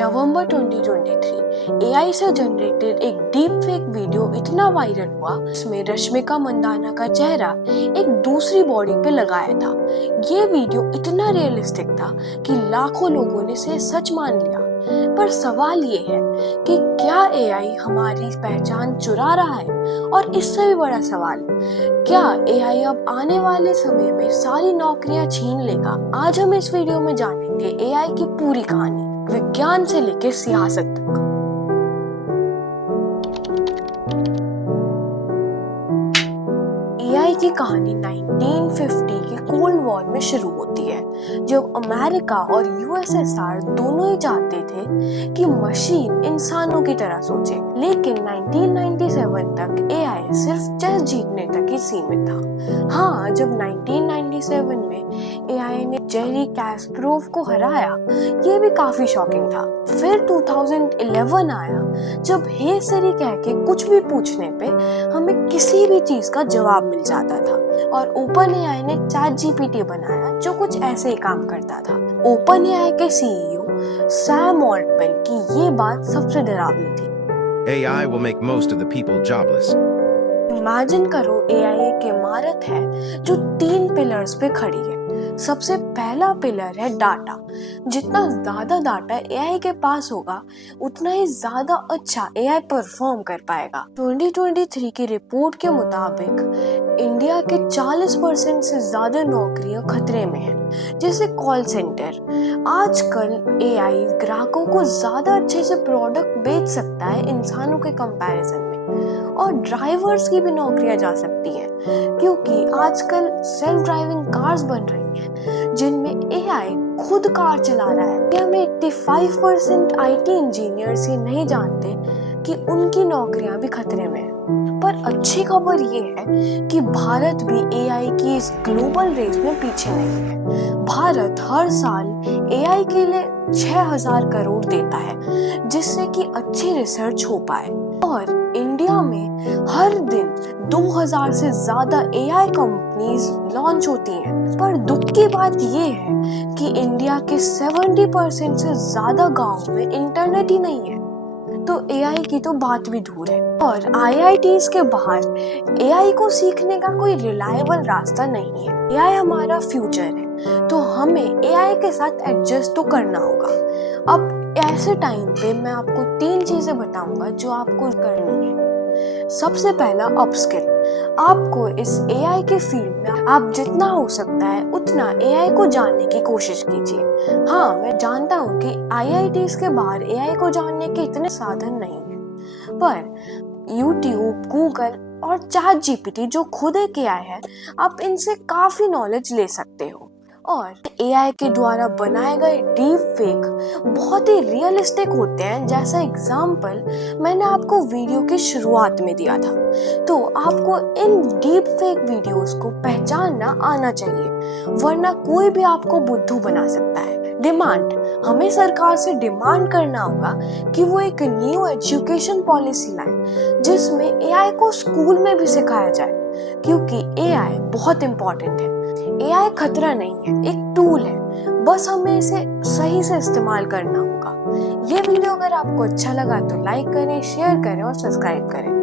नवंबर 2023 AI से generated एक deep fake video इतना वायरल हुआ जिसमें रश्मिका मंदाना का चेहरा एक दूसरी बॉडी पे लगाया था। ये वीडियो इतना रियलिस्टिक था कि लाखों लोगों ने इसे सच मान लिया। पर सवाल ये है कि क्या एआई हमारी पहचान चुरा रहा है? और इससे भी बड़ा सवाल, क्या एआई अब आने वाले समय में सारी नौकरियां छीन लेगा? आज हम इस वीडियो में जानेंगे एआई की पूरी कहानी, विज्ञान से लेकर सियासत तक। एआई की कहानी 1950 के कोल्ड वॉर में शुरू होती है, जब अमेरिका और यूएसएसआर दोनों ही चाहते थे कि मशीन इंसानों की तरह सोचे। लेकिन 1997 तक एआई सिर्फ चेस जीतने तक ही सीमित था। हाँ, जब 1997 में एआई ने जेरी कैस्परोव को हराया, ये भी काफी शॉकिंग था। फिर 2011 आया, जब हे सिरी कह के कुछ भी पूछने पे हमें किसी भी चीज का जवाब मिल जाता था। और ओपन एआई ने चैट जीपीटी बनाया, जो कुछ ऐसे ही काम करता था। ओपन एआई के सीईओ सैम ऑल्टमैन की ये बात सबसे डरावनी थी। AI will make most of the people jobless. Imagine करो, एआई एक इमारत है जो 3 पिलर्स पे खड़ी है। सबसे पहला पिलर है डाटा। जितना ज्यादा डाटा एआई के पास होगा, उतना ही ज्यादा अच्छा एआई परफॉर्म कर पाएगा। 2023 की रिपोर्ट के मुताबिक इंडिया के 40% से ज्यादा नौकरियां खतरे में हैं, जैसे कॉल सेंटर। आजकल एआई ग्राहकों को ज्यादा अच्छे से प्रोडक्ट बेच सकता है इंसानों के कंपैरिजन में। और ड्राइवर्स की भी नौकरियां जा सकती हैं, क्योंकि आजकल सेल्फ ड्राइविंग कार्स बन रही हैं जिनमें एआई खुद कार चला रहा है। इंडिया में 85% आईटी इंजीनियर्स ही नहीं जानते कि उनकी नौकरियां भी खतरे में हैं। पर अच्छी खबर ये है कि भारत भी एआई की इस ग्लोबल रेस में पीछे नहीं है। भारत हर साल एआई के लिए 6000 करोड़ देता है, जिससे कि अच्छी रिसर्च हो पाए। और इंडिया में हर दिन 2000 से ज्यादा एआई कंपनीज लॉन्च होती हैं। पर दुख की बात ये है कि इंडिया के 70% से ज्यादा गांव में इंटरनेट ही नहीं है, तो एआई की तो बात भी दूर है। और आईआईटीज के बाहर एआई को सीखने का कोई रिलायबल रास्ता नहीं है। एआई हमारा फ्यूचर है, तो हमें एआई के साथ एडजस्ट तो करना होगा। अब ऐसे टाइम पे मैं आपको 3 चीजें बताऊंगा जो आपको करनी है। सबसे पहला, अपस्किल। आपको इस एआई के फील्ड में आप जितना हो सकता है उतना एआई को जानने की कोशिश कीजिए। हाँ, मैं जानता हूँ कि आईआईटीज के बाहर एआई को जानने के इतने साधन नहीं है, पर यूट्यूब, गूगल और चैट जीपीटी जो खुद एक एआई है, आप इनसे काफी नॉलेज ले सकते हो। और एआई के द्वारा बनाए गए डीप फेक बहुत ही रियलिस्टिक होते हैं, जैसा एग्जाम्पल मैंने आपको वीडियो की शुरुआत में दिया था। तो आपको इन डीप फेक वीडियोस को पहचानना आना चाहिए, वरना कोई भी आपको बुद्धू बना सकता है। डिमांड, हमें सरकार से डिमांड करना होगा कि वो एक न्यू एजुकेशन पॉलिसी लाए, जिसमें एआई को स्कूल में भी सिखाया जाए, क्योंकि एआई बहुत इंपॉर्टेंट है। एआई खतरा नहीं है, एक टूल है, बस हमें इसे सही से इस्तेमाल करना होगा। ये वीडियो अगर आपको अच्छा लगा तो लाइक करें, शेयर करें और सब्सक्राइब करें।